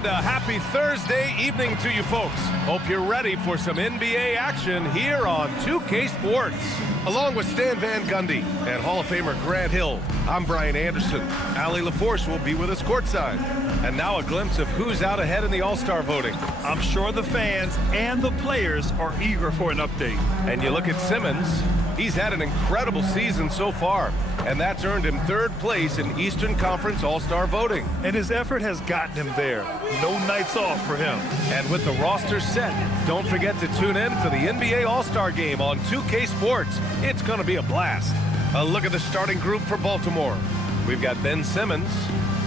And a happy Thursday evening to you folks. Hope you're ready for some NBA action here on 2K Sports. Along with Stan Van Gundy and Hall of Famer Grant Hill, I'm Brian Anderson. Allie LaForce will be with us courtside. And now a glimpse of who's out ahead in the All-Star voting. I'm sure the fans and the players are eager for an update. And you look at Simmons, he's had an incredible season so far, and that's earned him third place in Eastern Conference All-Star voting. And his effort has gotten him there. No nights off for him. And with the roster set, don't forget to tune in for the NBA All-Star Game on 2K Sports. It's going to be a blast. A look at the starting group for Baltimore. We've got Ben Simmons.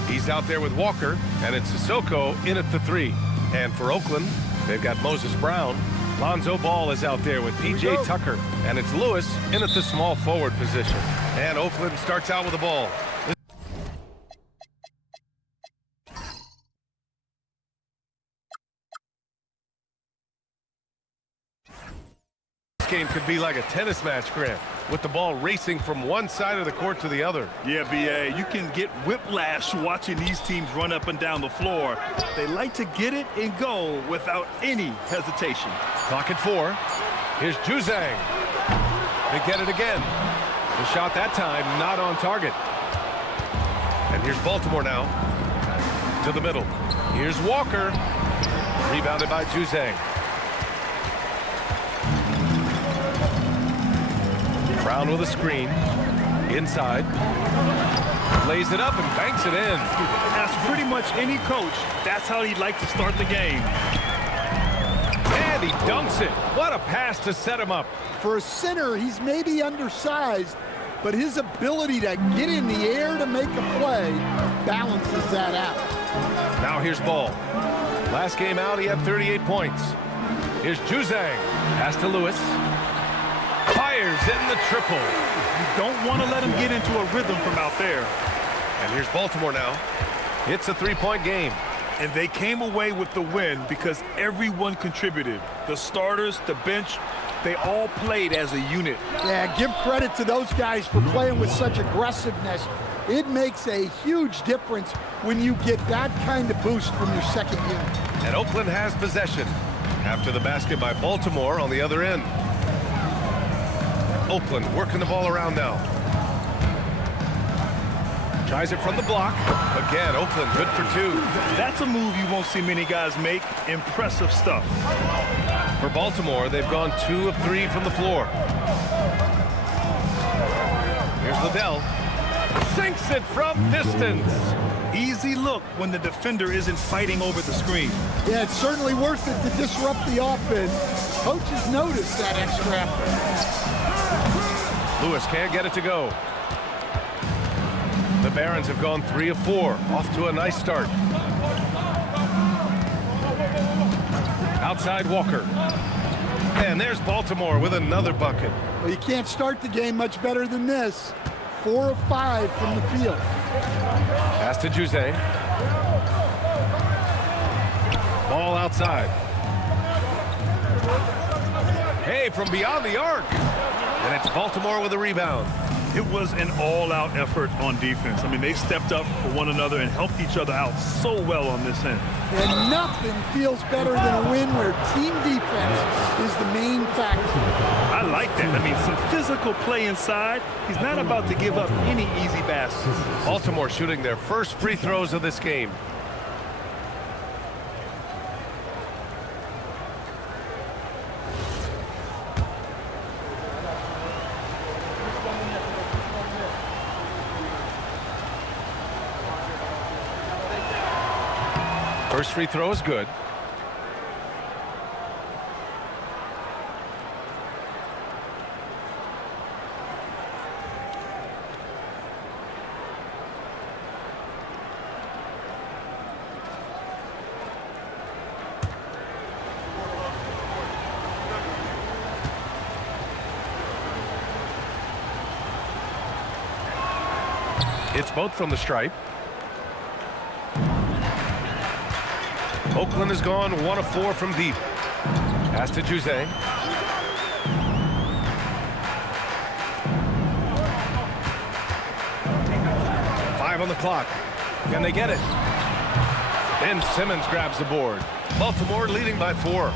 He's out there with Walker, and it's Sissoko in at the 3. And for Oakland, they've got Moses Brown. Lonzo Ball is out there with P.J. Tucker, and it's Lewis in at the small forward position. And Oakland starts out with the ball. This game could be like a tennis match, Grant, with the ball racing from one side of the court to the other. Yeah, B.A., you can get whiplash watching these teams run up and down the floor. They like to get it and go without any hesitation. Clock at 4. Here's Juzang. They get it again. The shot that time not on target. And here's Baltimore now. To the middle. Here's Walker. Rebounded by Juzang. Brown with a screen. Inside. Lays it up and banks it in. As pretty much any coach, that's how he'd like to start the game. And he dunks it. What a pass to set him up. For a center, he's maybe undersized, but his ability to get in the air to make a play balances that out. Now here's Ball. Last game out, he had 38 points. Here's Juzang. Pass to Lewis. Fires in the triple. You don't want to let him get into a rhythm from out there. And here's Baltimore now. It's a three-point game. And they came away with the win because everyone contributed. The starters, the bench, they all played as a unit. Yeah, give credit to those guys for playing with such aggressiveness. It makes a huge difference when you get that kind of boost from your second unit. And Oakland has possession after the basket by Baltimore on the other end. Oakland working the ball around now. Tries it from the block. Again, Oakland good for 2. That's a move you won't see many guys make. Impressive stuff. For Baltimore, they've gone 2 of 3 from the floor. Here's Liddell. Sinks it from distance. Easy look when the defender isn't fighting over the screen. Yeah, it's certainly worth it to disrupt the offense. Coaches notice that extra effort. Lewis can't get it to go. The Barons have gone 3 of 4. Off to a nice start. Outside Walker. And there's Baltimore with another bucket. Well, you can't start the game much better than this. 4 of 5 from the field. Pass to Juzang. Ball outside. Hey, from beyond the arc. And it's Baltimore with a rebound. It was an all-out effort on defense. I mean, they stepped up for one another and helped each other out so well on this end. And nothing feels better than a win where team defense is the main factor. I like that. I mean, some physical play inside. He's not about to give up any easy baskets. Baltimore shooting their first free throws of this game. First free throw is good. It's both from the stripe. Oakland has gone 1 of 4 from deep. Pass to Juzang. Five on the clock. Can they get it? Ben Simmons grabs the board. Baltimore leading by 4.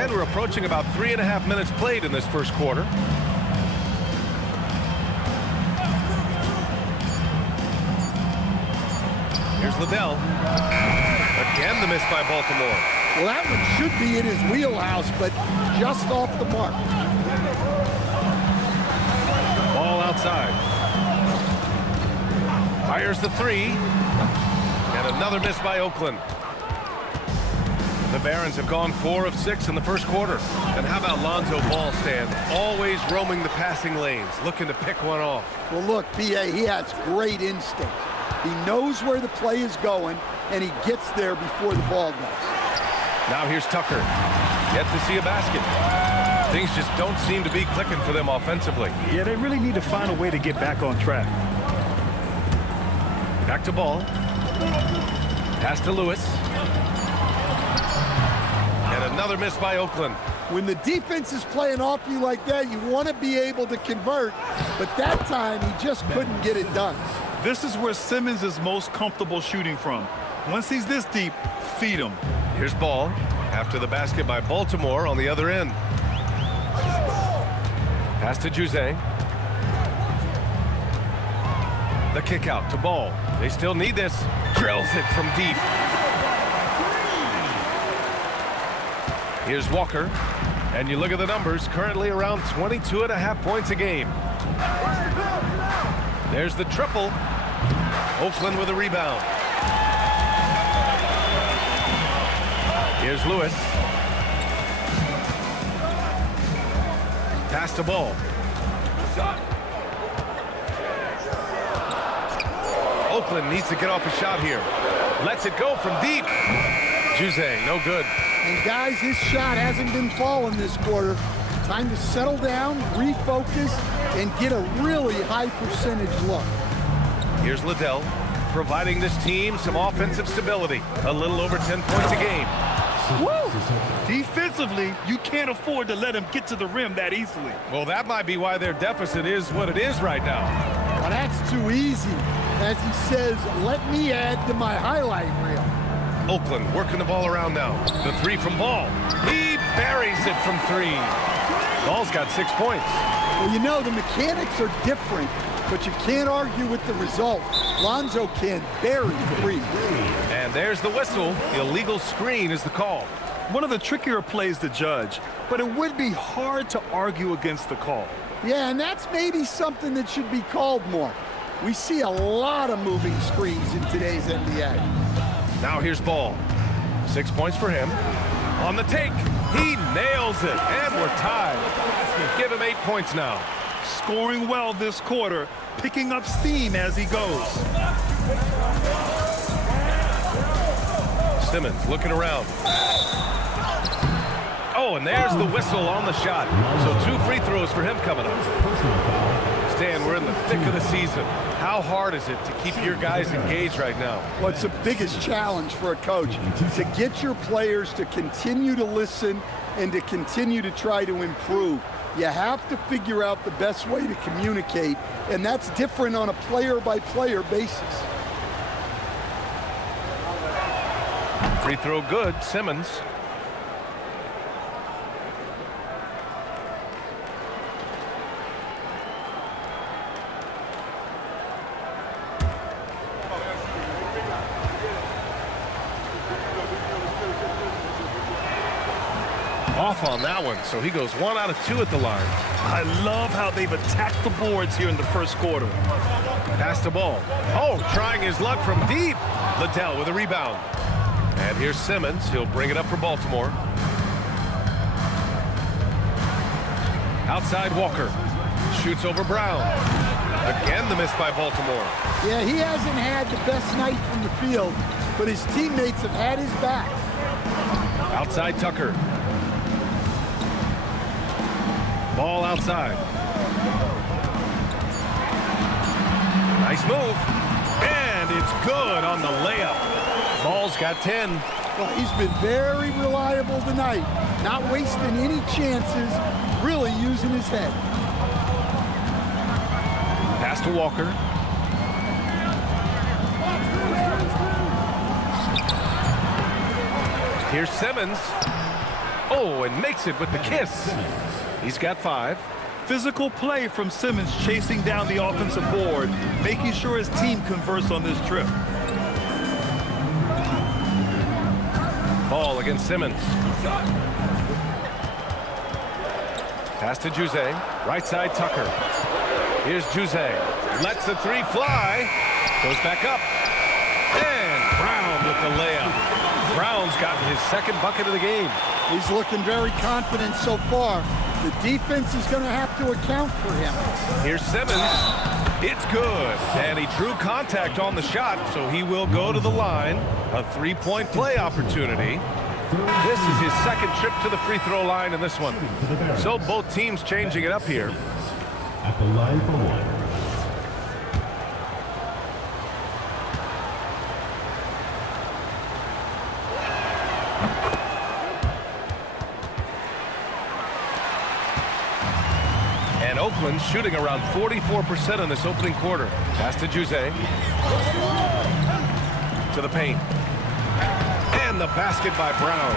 And we're approaching about 3.5 minutes played in this first quarter. Here's Liddell. Again, the miss by Baltimore. Well, that one should be in his wheelhouse, but just off the mark. Ball outside. Fires the 3. And another miss by Oakland. The Barons have gone 4 of 6 in the first quarter. And how about Lonzo Ball, Stan? Always roaming the passing lanes, looking to pick one off. Well, look, B.A., he has great instinct. He knows where the play is going, and he gets there before the ball does. Now here's Tucker. Yet to see a basket. Things just don't seem to be clicking for them offensively. Yeah, they really need to find a way to get back on track. Back to Ball. Pass to Lewis. And another miss by Oakland. When the defense is playing off you like that, you want to be able to convert, but that time he just couldn't get it done. This is where Simmons is most comfortable shooting from. Once he's this deep, feed him. Here's Ball. After the basket by Baltimore on the other end. Pass to Juzang. The kick out to Ball. They still need this. Drills it from deep. Here's Walker. And you look at the numbers, currently around 22.5 points a game. There's the triple. Oakland with a rebound. Here's Lewis. Pass to Ball. Oakland needs to get off a shot here. Lets it go from deep. Juzang, no good. And guys, his shot hasn't been falling this quarter. Time to settle down, refocus, and get a really high percentage look. Here's Liddell, providing this team some offensive stability. A little over 10 points a game. Woo! Defensively, you can't afford to let him get to the rim that easily. Well, that might be why their deficit is what it is right now. Well, that's too easy. As he says, let me add to my highlight reel. Oakland working the ball around now. The 3 from Ball. He buries it from 3. Ball's got 6 points. Well, you know, the mechanics are different, but you can't argue with the result. Lonzo can bury 3. And there's the whistle. Illegal screen is the call. One of the trickier plays to judge, but it would be hard to argue against the call. Yeah, and that's maybe something that should be called more. We see a lot of moving screens in today's NBA. Now here's Ball. 6 points for him. On the take, he nails it, and we're tied. Give him 8 points now. Scoring well this quarter, picking up steam as he goes. Simmons looking around. Oh, and there's the whistle on the shot. So 2 free throws for him coming up. Stan, we're in the thick of the season. How hard is it to keep your guys engaged right now? Well, it's the biggest challenge for a coach, to get your players to continue to listen and to continue to try to improve. You have to figure out the best way to communicate, and that's different on a player-by-player basis. Free throw good, Simmons. Off on that one, so he goes 1 out of 2 at the line. I love how they've attacked the boards here in the first quarter. Pass the Ball. Oh, trying his luck from deep. Liddell with a rebound. And here's Simmons. He'll bring it up for Baltimore. Outside Walker. Shoots over Brown. Again the miss by Baltimore. Yeah, he hasn't had the best night from the field, but his teammates have had his back. Outside Tucker. Ball outside. Nice move. And it's good on the layup. Ball's got 10. Well, he's been very reliable tonight. Not wasting any chances, really using his head. Pass to Walker. Here's Simmons. Oh, and makes it with the kiss. He's got 5. Physical play from Simmons chasing down the offensive board, making sure his team converts on this trip. Ball against Simmons. Pass to Juzé. Right side, Tucker. Here's Juzé. Lets the 3 fly. Goes back up. And Brown with the layup. Brown's gotten his 2nd bucket of the game. He's looking very confident so far. The defense is going to have to account for him. Here's Simmons. It's good. And he drew contact on the shot, so he will go to the line. A 3-point play opportunity. This is his 2nd trip to the free throw line in this one. So both teams changing it up here. At the line for 1. And Oakland shooting around 44% in this opening quarter. Pass to Juzé. To the paint. And the basket by Brown.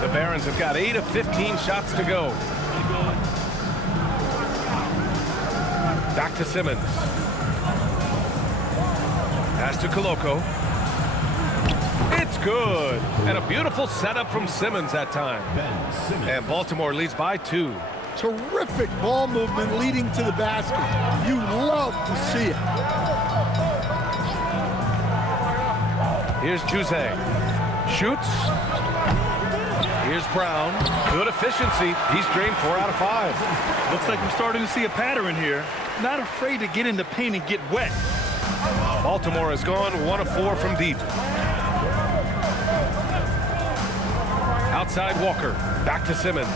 The Barons have got 8 of 15 shots to go. Back to Simmons. Pass to Koloko. It's good. And a beautiful setup from Simmons that time. And Baltimore leads by 2. Terrific ball movement leading to the basket. You love to see it. Here's Juzé. Shoots. Here's Brown. Good efficiency. He's drained 4 out of 5. Looks like we're starting to see a pattern here. Not afraid to get in the paint and get wet. Baltimore has gone 1 of 4 from deep. Outside Walker. Back to Simmons.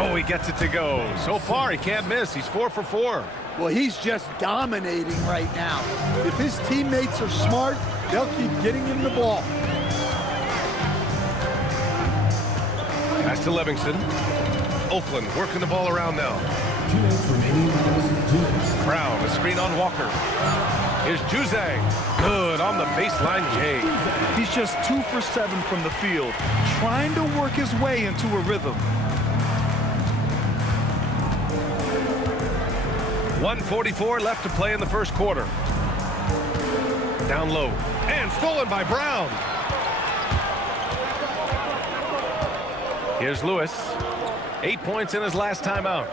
Oh, he gets it to go. So far, he can't miss. He's 4 for 4. Well, he's just dominating right now. If his teammates are smart, they'll keep getting him the ball. Pass to Livingston. Oakland working the ball around now. 2 minutes remaining. 2 minutes. Brown, a screen on Walker. Here's Juzé. Good on the baseline, Jay. He's just 2 for 7 from the field, trying to work his way into a rhythm. 1:44 left to play in the first quarter. Down low. And stolen by Brown. Here's Lewis. 8 points in his last time out.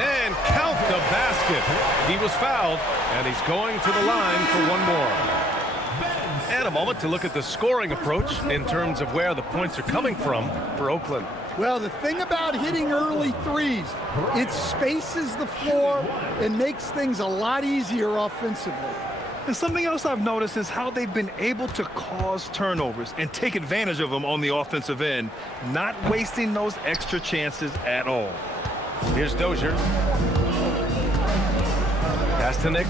And count the basket. He was fouled, and he's going to the line for 1 more. And a moment to look at the scoring approach in terms of where the points are coming from for Oakland. Well, the thing about hitting early threes, it spaces the floor and makes things a lot easier offensively. And something else I've noticed is how they've been able to cause turnovers and take advantage of them on the offensive end, not wasting those extra chances at all. Here's Dozier. Pass to Nix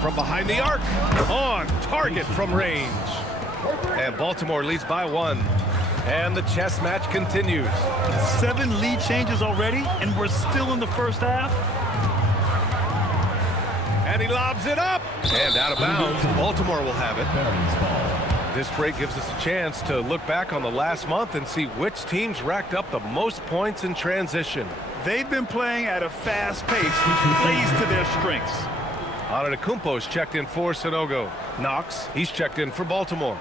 from behind the arc. On target from range. And Baltimore leads by 1. And the chess match continues. 7 lead changes already, and we're still in the first half. And he lobs it up. And out of bounds. Baltimore will have it. This break gives us a chance to look back on the last month and see which teams racked up the most points in transition. They've been playing at a fast pace, which plays to their strengths. Antetokounmpo's checked in for Sanogo. Knox, he's checked in for Baltimore.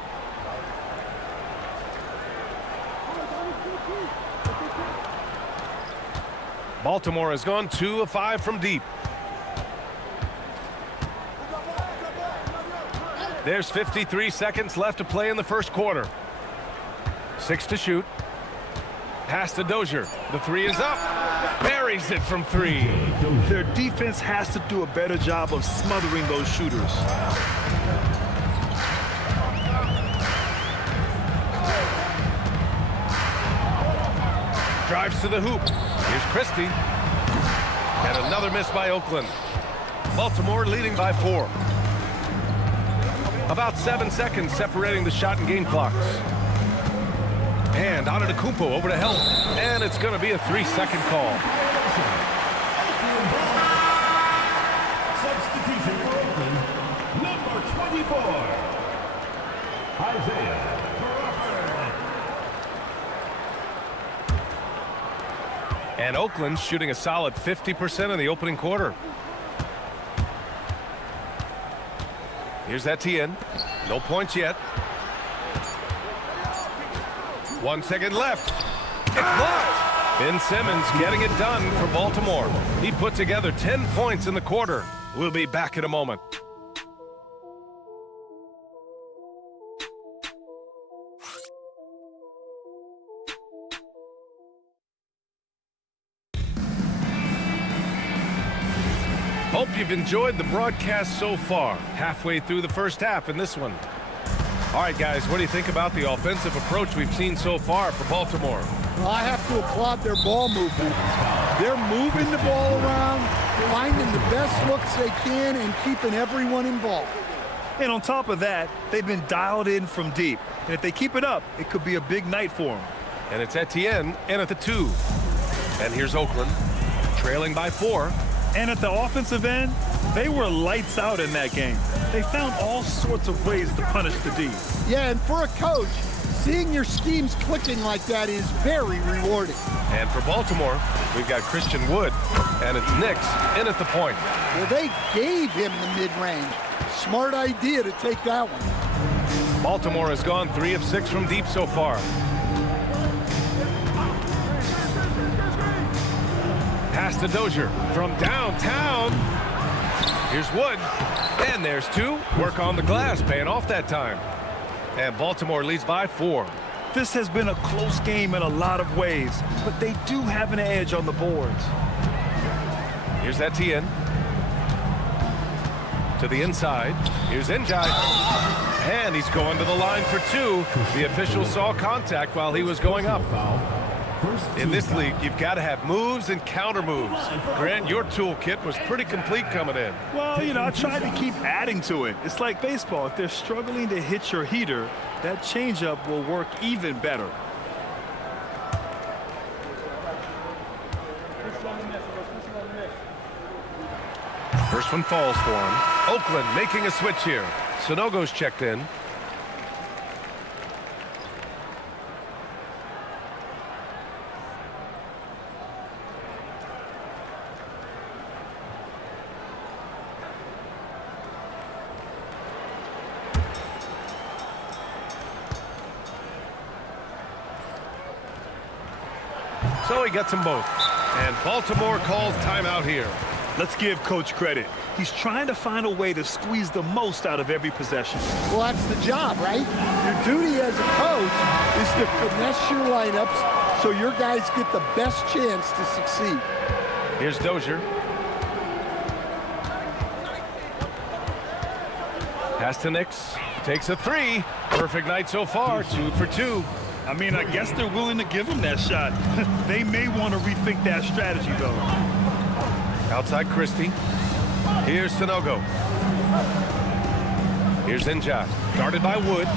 Baltimore has gone 2 of 5 from deep. There's 53 seconds left to play in the first quarter. 6 to shoot. Pass to Dozier. The 3 is up. Buries it from 3. Their defense has to do a better job of smothering those shooters. Drives to the hoop. Here's Christie. And another miss by Oakland. Baltimore leading by 4. About 7 seconds separating the shot and game clocks. And And Antetokounmpo over to help. And it's going to be a 3-second call. Substitution for Oakland, number 24, Isaiah. And Oakland shooting a solid 50% in the opening quarter. Here's Etienne. No points yet. 1 second left. It's blocked. Ben Simmons getting it done for Baltimore. He put together 10 points in the quarter. We'll be back in a moment. Hope you've enjoyed the broadcast so far. Halfway through the first half in this one. All right, guys, what do you think about the offensive approach we've seen so far for Baltimore? Well, I have to applaud their ball movement. They're moving the ball around, finding the best looks they can, and keeping everyone involved. And on top of that, they've been dialed in from deep. And if they keep it up, it could be a big night for them. And it's Etienne in at the 2. And here's Oakland, trailing by 4. And at the offensive end, they were lights out in that game. They found all sorts of ways to punish the D. Yeah, and for a coach, seeing your schemes clicking like that is very rewarding. And for Baltimore, we've got Christian Wood, and it's Nix in at the point. Well, they gave him the mid-range. Smart idea to take that one. Baltimore has gone 3 of 6 from deep so far. Pass to Dozier from downtown. Here's Wood. And there's 2. Work on the glass, paying off that time. And Baltimore leads by 4. This has been a close game in a lot of ways, but they do have an edge on the boards. Here's Etienne. To the inside. Here's Njai. And he's going to the line for 2. The official saw contact while he was going up. In this league, you've got to have moves and counter moves. Grant, your toolkit was pretty complete coming in. Well, you know, I tried to keep adding to it. It's like baseball. If they're struggling to hit your heater, that changeup will work even better. First one falls for him. Oakland making a switch here. Sonogo's checked in. So he gets them both. And Baltimore calls timeout here. Let's give Coach credit. He's trying to find a way to squeeze the most out of every possession. Well, that's the job, right? Your duty as a coach is to finesse your lineups so your guys get the best chance to succeed. Here's Dozier. Pass to Nix. Takes a 3. Perfect night so far. 2 for 2. I mean, I guess they're willing to give him that shot. They may want to rethink that strategy, though. Outside Christie. Here's Sonogo. Here's Njai. Guarded by Wood.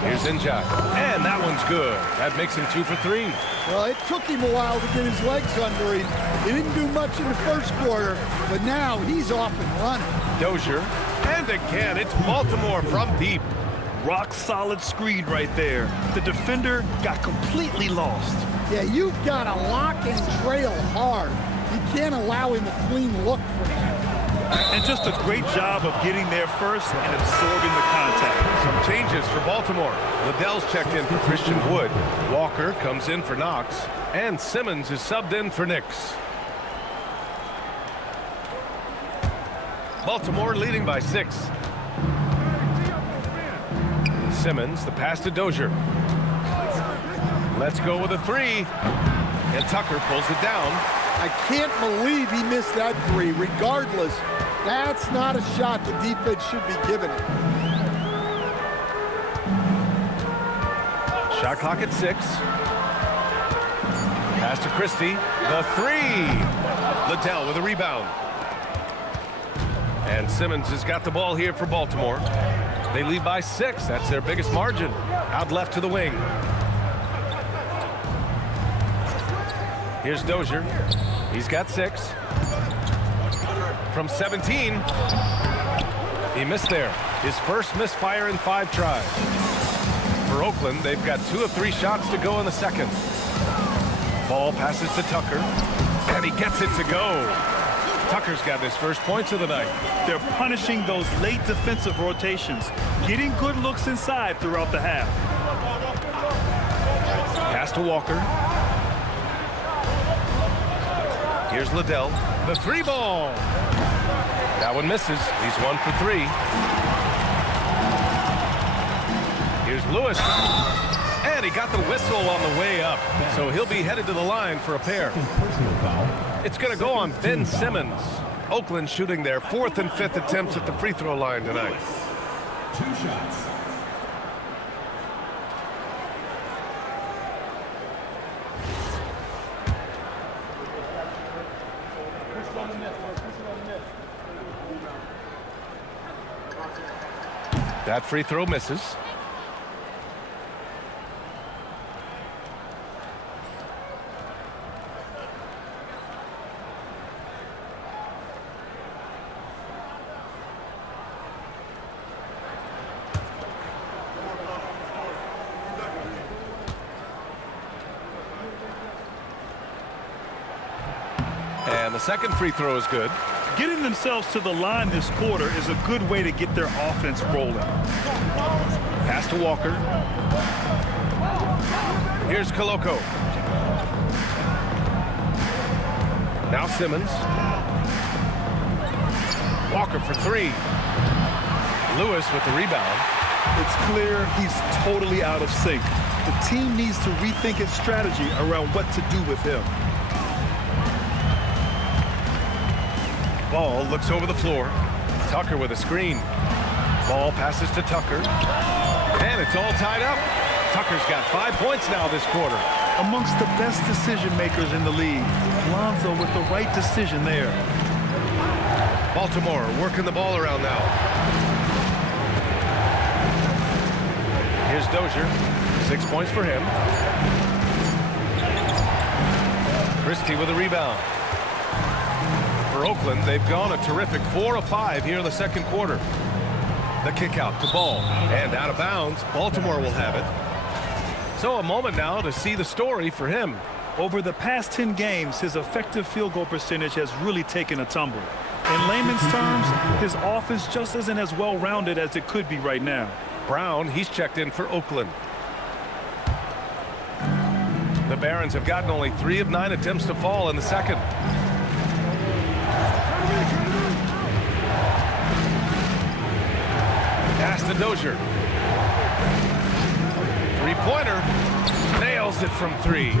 Here's Njai. And that one's good. That makes him 2 for 3. Well, it took him a while to get his legs under him. He didn't do much in the first quarter, but now he's off and running. Dozier. And again, it's Baltimore from deep. Rock solid screen right there. The defender got completely lost. Yeah, you've got to lock and trail hard. You can't allow him a clean look from that. And just a great job of getting there first and absorbing the contact. Some changes for Baltimore. Liddell's checked in for Christian Wood. Walker comes in for Knox. And Simmons is subbed in for Nix. Baltimore leading by 6. Simmons, the pass to Dozier. Let's go with a 3. And Tucker pulls it down. I can't believe he missed that 3. Regardless, that's not a shot the defense should be giving it. Shot clock at 6. Pass to Christie. The 3. Liddell with a rebound. And Simmons has got the ball here for Baltimore. They lead by 6. That's their biggest margin. Out left to the wing. Here's Dozier. He's got 6. From 17. He missed there. His first misfire in 5 tries. For Oakland, they've got 2 of 3 shots to go in the second. Ball passes to Tucker, and he gets it to go. Tucker's got his first points of the night. They're punishing those late defensive rotations, getting good looks inside throughout the half. Pass to Walker. Here's Liddell. The 3 ball. That one misses. He's 1 for 3. Here's Lewis. And he got the whistle on the way up. So he'll be headed to the line for a pair. It's going to go on Ben Simmons. Oakland shooting their 4th and 5th attempts at the free throw line tonight. 2 shots. That free throw misses. And the second free throw is good. Getting themselves to the line this quarter is a good way to get their offense rolling. Pass to Walker. Here's Koloko. Now Simmons. Walker for 3. Lewis with the rebound. It's clear he's totally out of sync. The team needs to rethink its strategy around what to do with him. Ball looks over the floor. Tucker with a screen. Ball passes to Tucker. And it's all tied up. Tucker's got 5 points now this quarter. Amongst the best decision makers in the league, Lonzo with the right decision there. Baltimore working the ball around now. Here's Dozier. 6 points for him. Christie with a rebound. For Oakland, they've gone a terrific 4 of 5 here in the second quarter. The kick out to Ball, and out of bounds. Baltimore will have it. So a moment now to see the story for him. Over the past 10 games, his effective field goal percentage has really taken a tumble. In layman's terms, his offense just isn't as well-rounded as it could be right now. Brown, he's checked in for Oakland. The Barons have gotten only 3 of 9 attempts to fall in the second. Pass to Dozier. 3-pointer. Nails it from 3.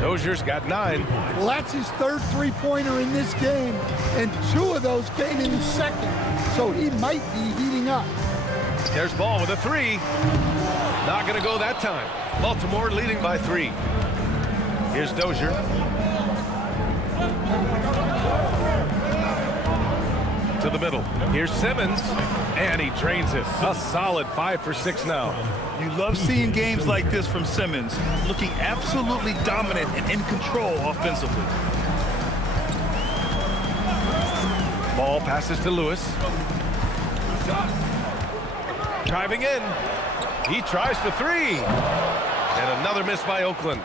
Dozier's got 9. Well, that's his 3rd 3-pointer in this game, and 2 of those came in the second, so he might be heating up. There's Ball with a 3. Not going to go that time. Baltimore leading by 3. Here's Dozier. To the middle. Here's Simmons, and he drains it. A solid 5 for 6 now. You love seeing games like this from Simmons, looking absolutely dominant and in control offensively. Ball passes to Lewis. Driving in. He tries for 3. And another miss by Oakland.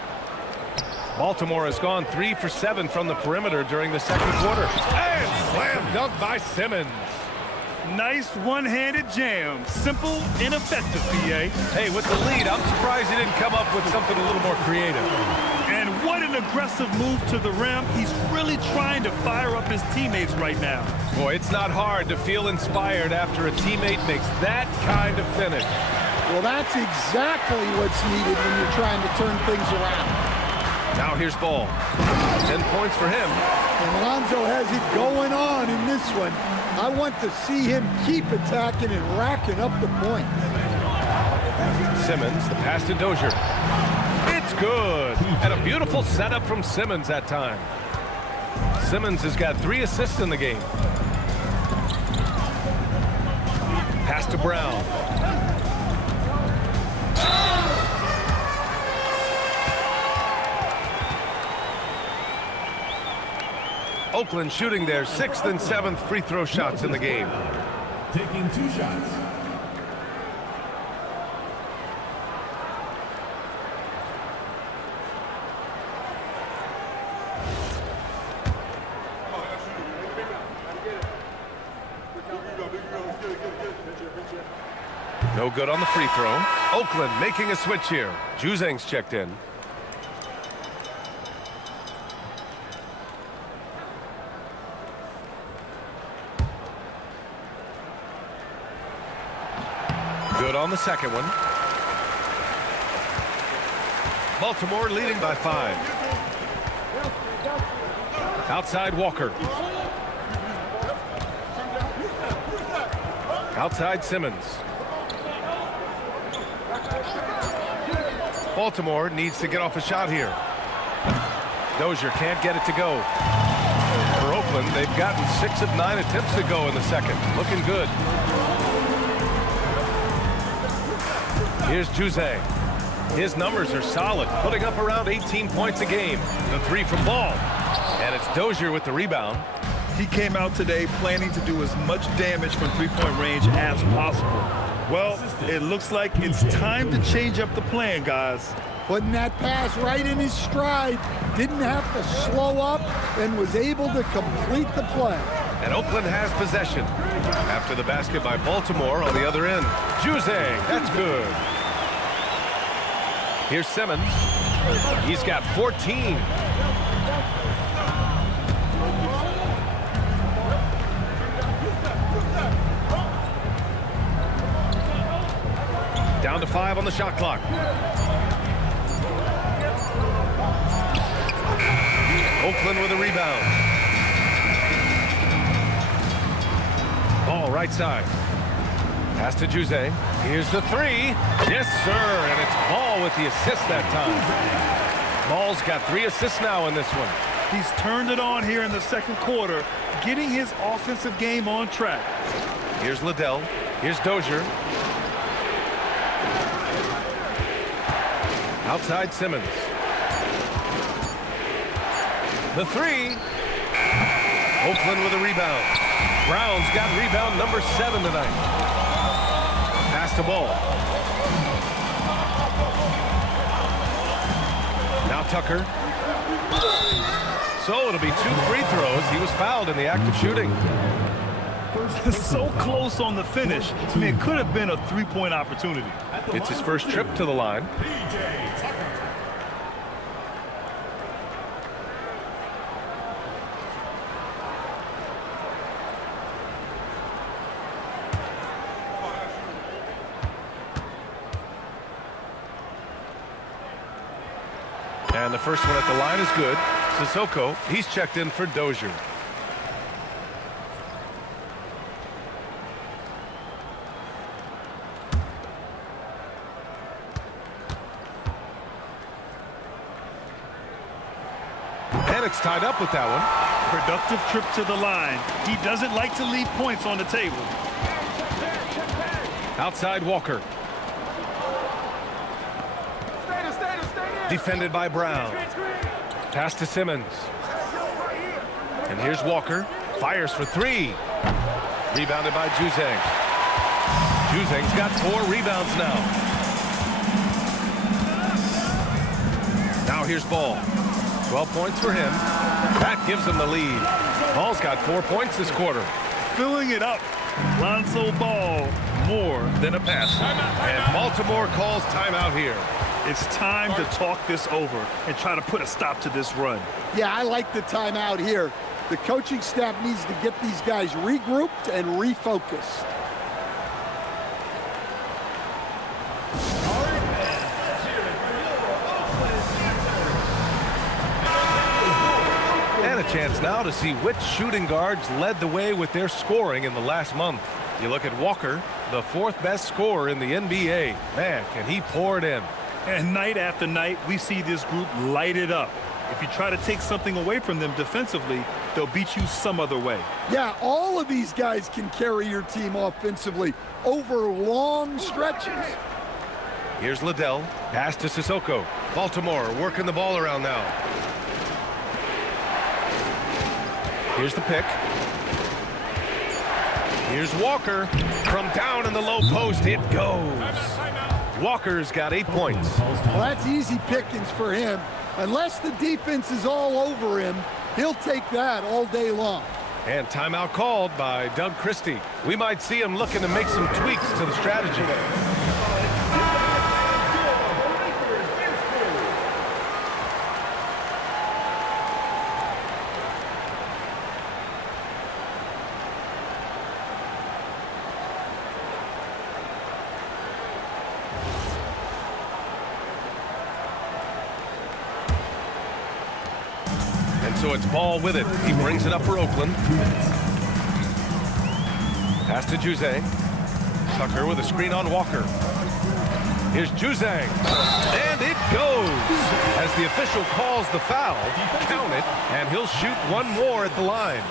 Baltimore has gone 3 for 7 from the perimeter during the second quarter. And slam dunk by Simmons. Nice one-handed jam. Simple and effective, PA. Hey, with the lead, I'm surprised he didn't come up with something a little more creative. And what an aggressive move to the rim. He's really trying to fire up his teammates right now. Boy, it's not hard to feel inspired after a teammate makes that kind of finish. Well, that's exactly what's needed when you're trying to turn things around. Now here's Ball. 10 points for him. And Lonzo has it going on in this one. I want to see him keep attacking and racking up the points. Simmons, the pass to Dozier. It's good. And a beautiful setup from Simmons that time. Simmons has got 3 assists in the game. Pass Pass to Brown. Oakland shooting their 6th and 7th free throw shots in the game. Taking 2 shots. No good on the free throw. Oakland making a switch here. Juzang's checked in. Good on the second one. Baltimore leading by 5. Outside Walker. Outside Simmons. Baltimore needs to get off a shot here. Dozier can't get it to go. For Oakland, they've gotten 6 of 9 attempts to go in the second. Looking good. Here's Juzang. His numbers are solid, putting up around 18 points a game. The 3 from Ball. And it's Dozier with the rebound. He came out today planning to do as much damage from three-point range as possible. Well, it looks like it's time to change up the plan, guys. Putting that pass right in his stride. Didn't have to slow up and was able to complete the play. And Oakland has possession. After the basket by Baltimore on the other end. Juzang, that's good. Here's Simmons. He's got 14. Down to 5 on the shot clock. Oakland with a rebound. Ball right side. Pass to Juzang. Here's the 3. Yes, sir. And it's Ball with the assist that time. Ball's got 3 assists now in this one. He's turned it on here in the second quarter, getting his offensive game on track. Here's Liddell. Here's Dozier. Outside Simmons. The 3. Oakland with a rebound. Brown's got rebound number 7 tonight. Pass to Ball. Now Tucker. So it'll be 2 free throws. He was fouled in the act of shooting. So close on the finish. I mean, it could have been a three-point opportunity. It's his first trip to the line. And the first one at the line is good. Sissoko, he's checked in for Dozier. And it's tied up with that one. Productive trip to the line. He doesn't like to leave points on the table. Outside Walker. Defended by Brown. Pass to Simmons. And here's Walker. Fires for 3. Rebounded by Juzang. Juzang's got 4 rebounds now. Now here's Ball. 12 points for him. That gives him the lead. Ball's got 4 points this quarter. Filling it up. Lonzo Ball, more than a passer. And Baltimore calls timeout here. It's time to talk this over and try to put a stop to this run. Yeah, I like the timeout here. The coaching staff needs to get these guys regrouped and refocused. And a chance now to see which shooting guards led the way with their scoring in the last month. You look at Walker, the 4th best scorer in the NBA. Man, can he pour it in. And night after night, we see this group light it up. If you try to take something away from them defensively, they'll beat you some other way. Yeah, all of these guys can carry your team offensively over long stretches. Here's Liddell. Pass to Sissoko. Baltimore working the ball around now. Here's the pick. Here's Walker. From down in the low post, it goes. Walker's got 8 points. Well, that's easy pickings for him. Unless the defense is all over him, he'll take that all day long. And timeout called by Doug Christie. We might see him looking to make some tweaks to the strategy. So it's Ball with it. He brings it up for Oakland. Pass to Juzang. Tucker with a screen on Walker. Here's Juzang. And it goes. As the official calls the foul, count it, and he'll shoot one more at the line.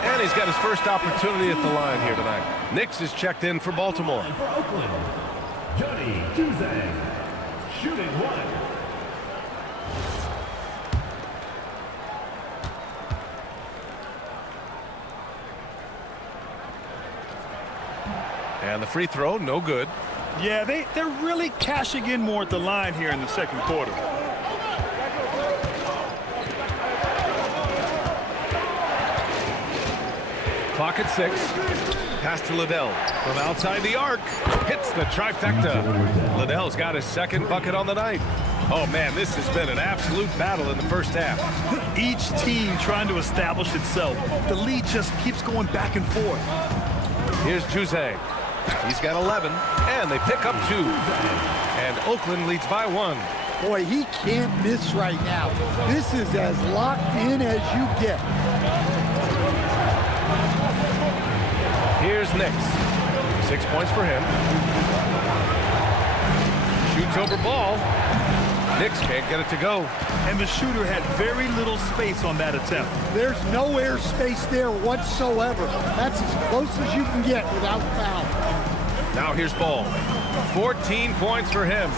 And he's got his first opportunity at the line here tonight. Nix is checked in for Baltimore. For Oakland, Johnny Juzang, shooting one. And the free throw, no good. Yeah, they're really cashing in more at the line here in the second quarter. Clock at 6. Pass to Liddell. From outside the arc. Hits the trifecta. Liddell's got his second bucket on the night. Oh, man, this has been an absolute battle in the first half. Each team trying to establish itself. The lead just keeps going back and forth. Here's Juzang. He's got 11, and they pick up 2. And Oakland leads by 1. Boy, he can't miss right now. This is as locked in as you get. Here's Nix. 6 points for him. Shoots over ball. Nix can't get it to go. And the shooter had very little space on that attempt. There's no air space there whatsoever. That's as close as you can get without foul. Now here's Ball. 14 points for him.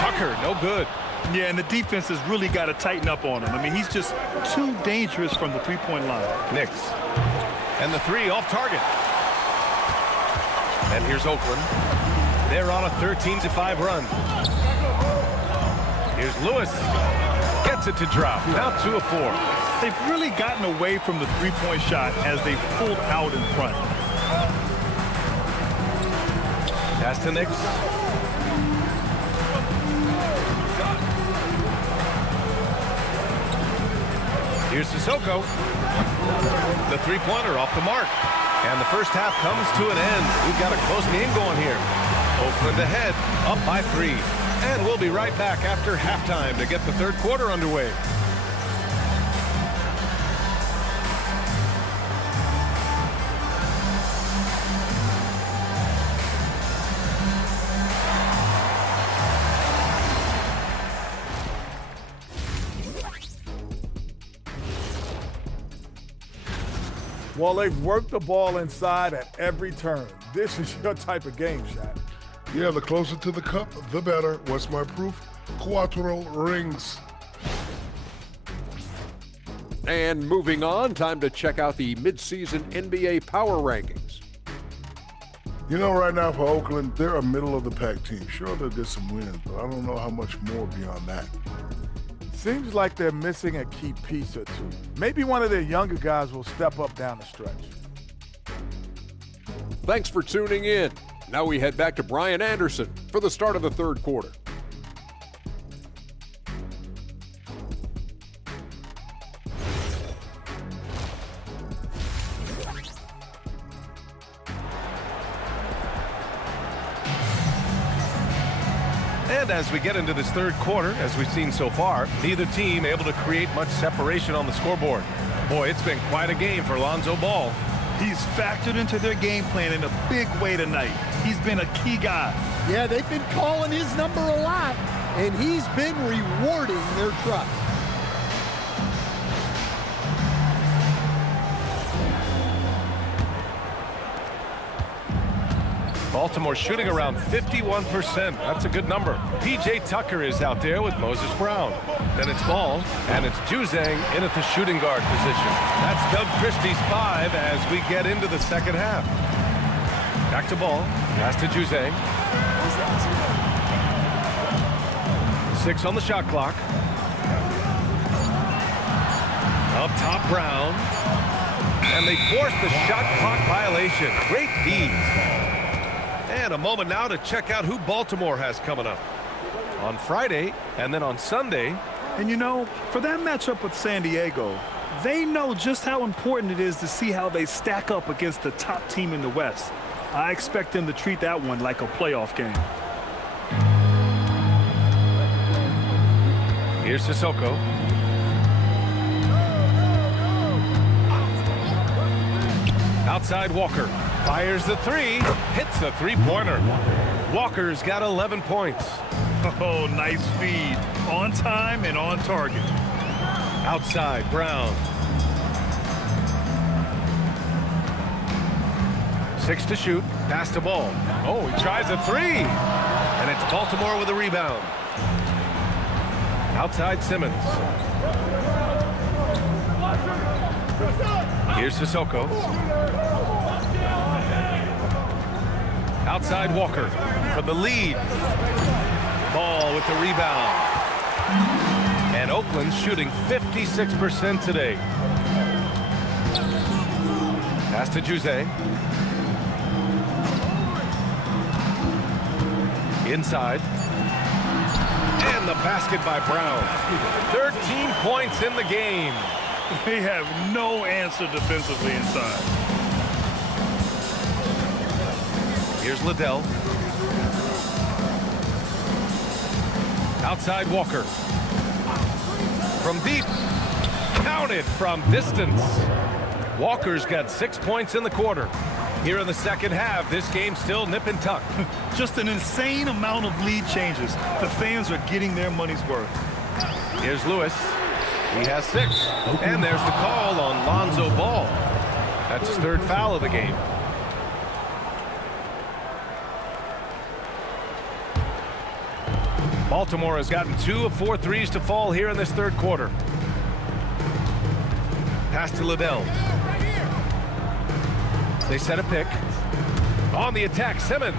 Tucker, no good. Yeah, and the defense has really got to tighten up on him. I mean, he's just too dangerous from the three-point line. Nix. And the 3 off target. And here's Oakland. They're on a 13-5 run. Here's Lewis. Gets it to drop. Now 2 of 4. They've really gotten away from the three-point shot as they pulled out in front. Pass to Nix. Here's Sissoko. The three-pointer off the mark. And the first half comes to an end. We've got a close game going here. Oakland ahead, up by 3. And we'll be right back after halftime to get the third quarter underway. Well, they've worked the ball inside at every turn. This is your type of game, Shaq. Yeah, the closer to the cup, the better. What's my proof? Quattro rings. And moving on, time to check out the midseason NBA power rankings. You know, right now for Oakland, they're a middle-of-the-pack team. Sure, they'll get some wins, but I don't know how much more beyond that. Seems like they're missing a key piece or two. Maybe one of their younger guys will step up down the stretch. Thanks for tuning in. Now we head back to Brian Anderson for the start of the third quarter. And as we get into this third quarter, as we've seen so far, neither team able to create much separation on the scoreboard. Boy, it's been quite a game for Lonzo Ball. He's factored into their game plan in a big way tonight. He's been a key guy. Yeah, they've been calling his number a lot, and he's been rewarding their trust. Baltimore shooting around 51%. That's a good number. P.J. Tucker is out there with Moses Brown. Then it's Ball, and it's Juzang in at the shooting guard position. That's Doug Christie's 5 as we get into the second half. Back to Ball. Pass to Juzang. 6 on the shot clock. Up top, Brown. And they force the shot clock violation. Great D. And a moment now to check out who Baltimore has coming up on Friday and then on Sunday. And you know, for that matchup with San Diego, they know just how important it is to see how they stack up against the top team in the West. I expect them to treat that one like a playoff game. Here's Sissoko. Outside Walker. Fires the 3. Hits the three-pointer. Walker's got 11 points. Oh, nice feed. On time and on target. Outside Brown. 6 to shoot. Pass to Ball. Oh, he tries a 3. And it's Baltimore with a rebound. Outside Simmons. Here's Sissoko. Outside Walker for the lead. Ball with the rebound. And Oakland shooting 56% today. Pass to Juzang. Inside. And the basket by Brown. 13 points in the game. They have no answer defensively inside. Here's Liddell. Outside Walker. From deep. Counted from distance. Walker's got 6 points in the quarter. Here in the second half, this game's still nip and tuck. Just an insane amount of lead changes. The fans are getting their money's worth. Here's Lewis. He has 6. And there's the call on Lonzo Ball. That's his 3rd foul of the game. Baltimore has gotten 2 of 4 threes to fall here in this 3rd quarter. Pass to Liddell. They set a pick. On the attack, Simmons.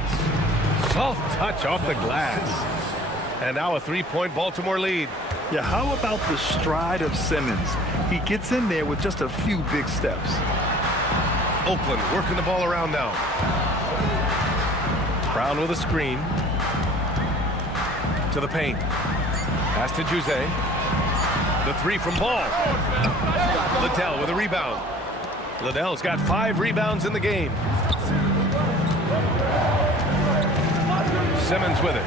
Soft touch off the glass. And now a 3-point Baltimore lead. Yeah, how about the stride of Simmons? He gets in there with just a few big steps. Oakland working the ball around now. Brown with a screen. To the paint. Pass to Juzang. The 3 from Ball. Liddell with a rebound. Liddell's got 5 rebounds in the game. Simmons with it.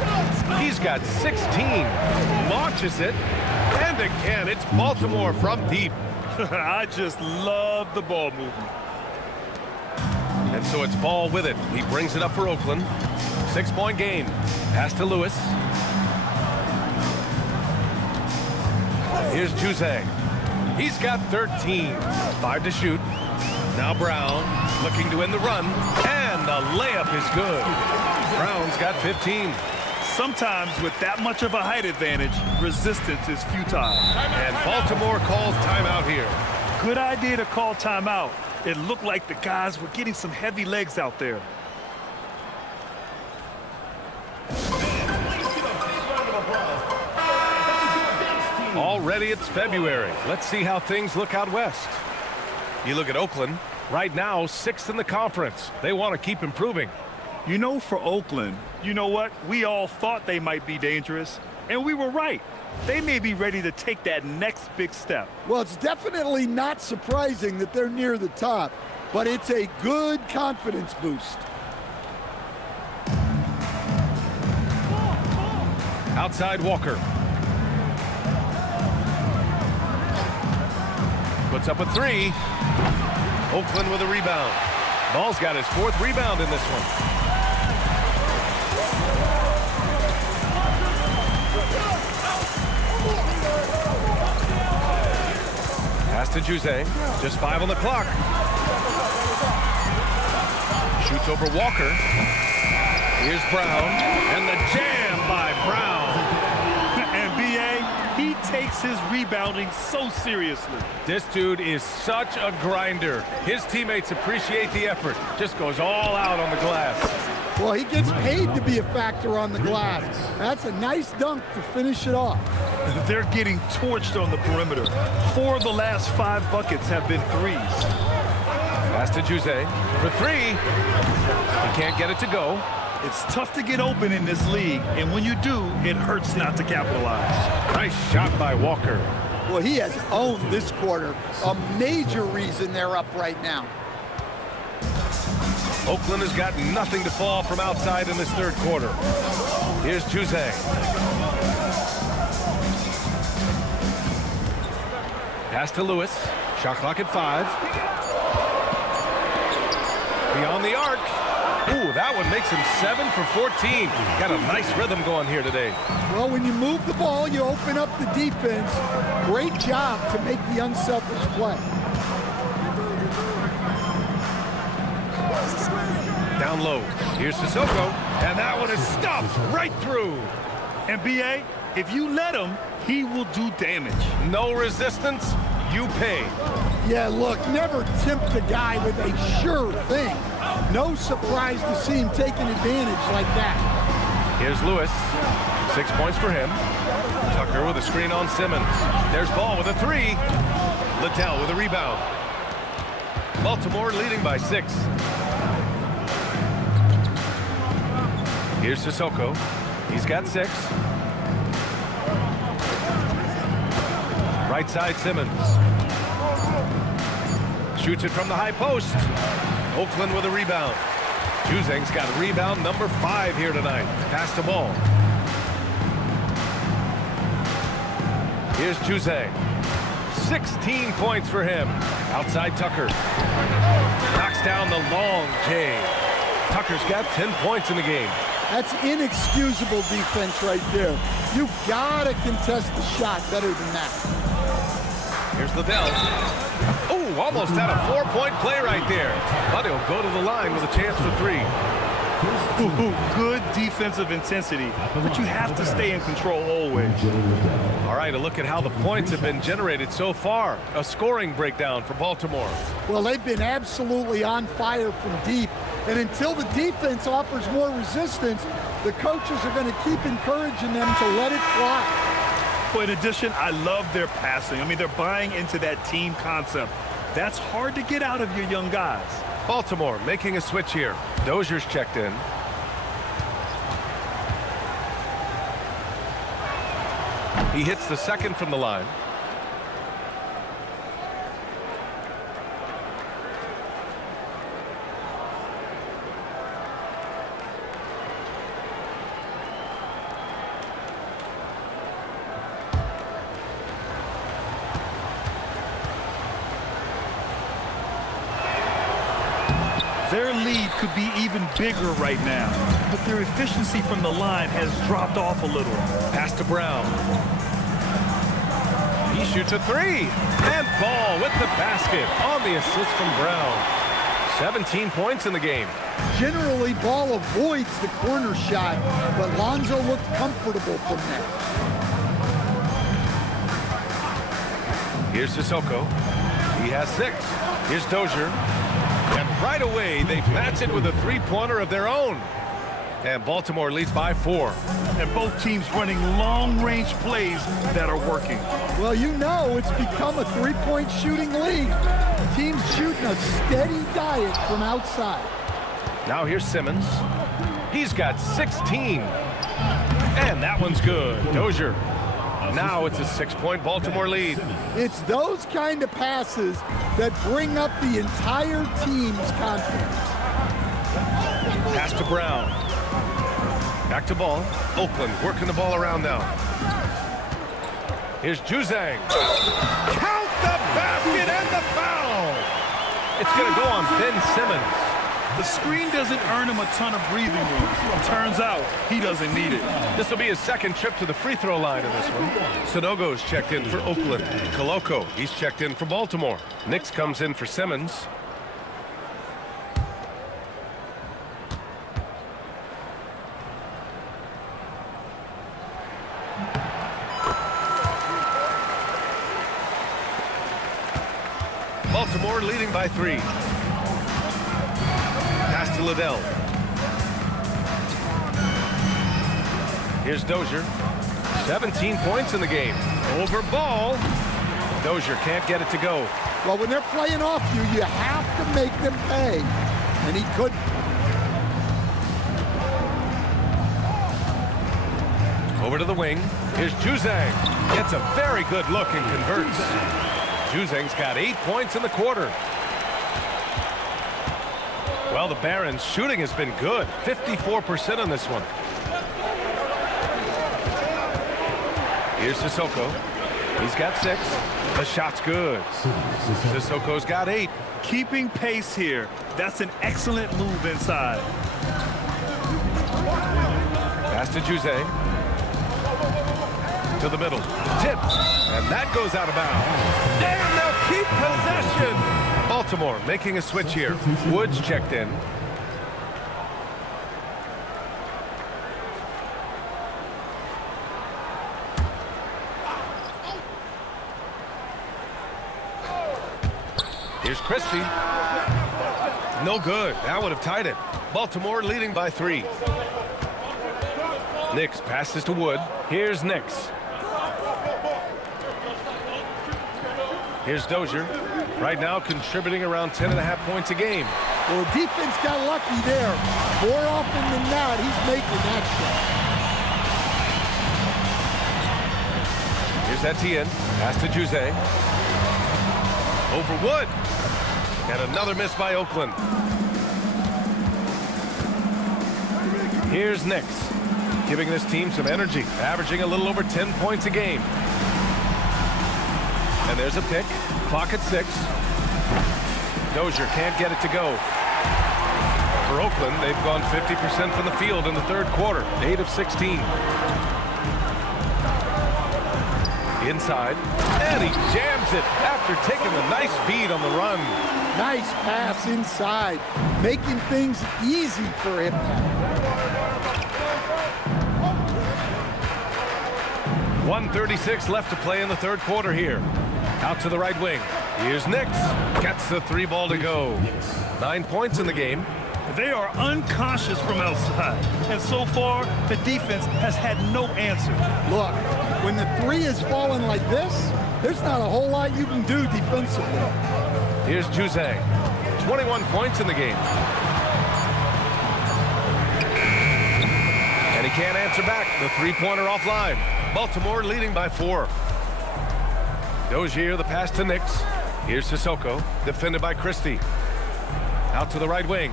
He's got 16. Launches it. And again, it's Baltimore from deep. I just love the ball movement. And so it's Ball with it. He brings it up for Oakland. 6-point game. Pass to Lewis. Here's Juzang. He's got 13. 5 to shoot. Now Brown looking to end the run. And the layup is good. Brown's got 15. Sometimes with that much of a height advantage, resistance is futile. And Baltimore calls timeout here. Good idea to call timeout. It looked like the guys were getting some heavy legs out there. Already it's February. Let's see how things look out west. You look at Oakland, right now 6th in the conference. They want to keep improving. You know, for Oakland, you know what? We all thought they might be dangerous, and we were right. They may be ready to take that next big step. Well, it's definitely not surprising that they're near the top, but it's a good confidence boost. Outside Walker. Puts up a 3. Oakland with a rebound. Ball's got his 4th rebound in this one. Pass to Juzang. Just 5 on the clock. Shoots over Walker. Here's Brown, and the jam by Brown. And B.A., he takes his rebounding so seriously. This dude is such a grinder. His teammates appreciate the effort. Just goes all out on the glass. Well, he gets paid to be a factor on the glass. That's a nice dunk to finish it off. They're getting torched on the perimeter. 4 of the last 5 buckets have been threes. Pass to Jose for 3. He can't get it to go. It's tough to get open in this league, and when you do, it hurts not to capitalize. Nice shot by Walker. Well, he has owned this quarter. A major reason they're up right now. Oakland has got nothing to fall from outside in this third quarter. Here's Jose. Pass to Lewis. Shot clock at 5. Beyond the arc. Ooh, that one makes him 7 for 14. Got a nice rhythm going here today. Well, when you move the ball, you open up the defense. Great job to make the unselfish play. Down low. Here's Sissoko. And that one is stuffed right through. And B.A., if you let him, he will do damage. No resistance, you pay. Yeah, look, never tempt a guy with a sure thing. No surprise to see him taking advantage like that. Here's Lewis. 6 points for him. Tucker with a screen on Simmons. There's Ball with a 3. Littell with a rebound. Baltimore leading by 6. Here's Sissoko. He's got 6. Right side Simmons. Shoots it from the high post. Oakland with a rebound. Juzang's got rebound number 5 here tonight. Pass to Ball. Here's Juzang. 16 points for him. Outside Tucker. Knocks down the long J. Tucker's got 10 points in the game. That's inexcusable defense right there. You've got to contest the shot better than that. Here's Liddell. Oh, almost had a 4-point play right there. But he'll go to the line with a chance for 3. Good defensive intensity, but you have to stay in control always. All right, a look at how the points have been generated so far. A scoring breakdown for Baltimore. Well, they've been absolutely on fire from deep. And until the defense offers more resistance, the coaches are going to keep encouraging them to let it fly. But in addition, I love their passing. I mean, they're buying into that team concept. That's hard to get out of your young guys. Baltimore making a switch here. Dozier's checked in. He hits the second from the line. Their lead could be even bigger right now, but their efficiency from the line has dropped off a little. Pass to Brown. He shoots a 3. And Ball with the basket on the assist from Brown. 17 points in the game. Generally, Ball avoids the corner shot, but Lonzo looked comfortable from that. Here's Sissoko. He has 6. Here's Dozier. And right away, they match it with a 3-pointer of their own. And Baltimore leads by 4. And both teams running long-range plays that are working. Well, you know it's become a three-point shooting league. Teams shooting a steady diet from outside. Now here's Simmons. He's got 16. And that one's good. Dozier. Now it's a 6-point Baltimore lead. It's those kind of passes that bring up the entire team's confidence. Pass to Brown. Back to Ball. Oakland working the ball around now. Here's Juzang. Count the basket and the foul. It's going to go on Ben Simmons. The screen doesn't earn him a ton of breathing room. Turns out he doesn't need it. This will be his second trip to the free throw line in this one. Sonogo's checked in for Oakland. Koloko, he's checked in for Baltimore. Nix comes in for Simmons. Baltimore leading by 3. Pass to Liddell. Here's Dozier. 17 points in the game. Over ball. Dozier can't get it to go. Well, when they're playing off you, you have to make them pay. And he couldn't. Over to the wing. Here's Juzang. Gets a very good look and converts. Juzang's got 8 points in the quarter. Well, the Barons' shooting has been good. 54% on this one. Here's Sissoko. He's got 6. The shot's good. Sissoko's got 8. Keeping pace here. That's an excellent move inside. Pass to Juzang. To the middle. Tipped. And that goes out of bounds. And they'll keep possession. Baltimore making a switch here. Woods checked in. Here's Christie. No good. That would have tied it. Baltimore leading by 3. Nix passes to Wood. Here's Nix. Here's Dozier. Right now contributing around 10.5 points a game. Well, the defense got lucky there. More often than not, he's making that shot. Here's Etienne. Pass to Juzang. Over Wood. And another miss by Oakland. Here's Nix. Giving this team some energy. Averaging a little over 10 points a game. And there's a pick. Clock at 6. Dozier can't get it to go. For Oakland, they've gone 50% from the field in the third quarter. 8 of 16. Inside. And he jams it after taking a nice feed on the run. Nice pass inside. Making things easy for him now. 1:36 left to play in the third quarter here. Out to the right wing. Here's Nix. Gets the 3 ball to go. 9 points in the game. They are unconscious from outside. And so far, the defense has had no answer. Look, when the 3 is falling like this, there's not a whole lot you can do defensively. Here's Juzang. 21 points in the game. And he can't answer back. The 3-pointer offline. Baltimore leading by 4. Dozier, the pass to Nix. Here's Sissoko, defended by Christie. Out to the right wing.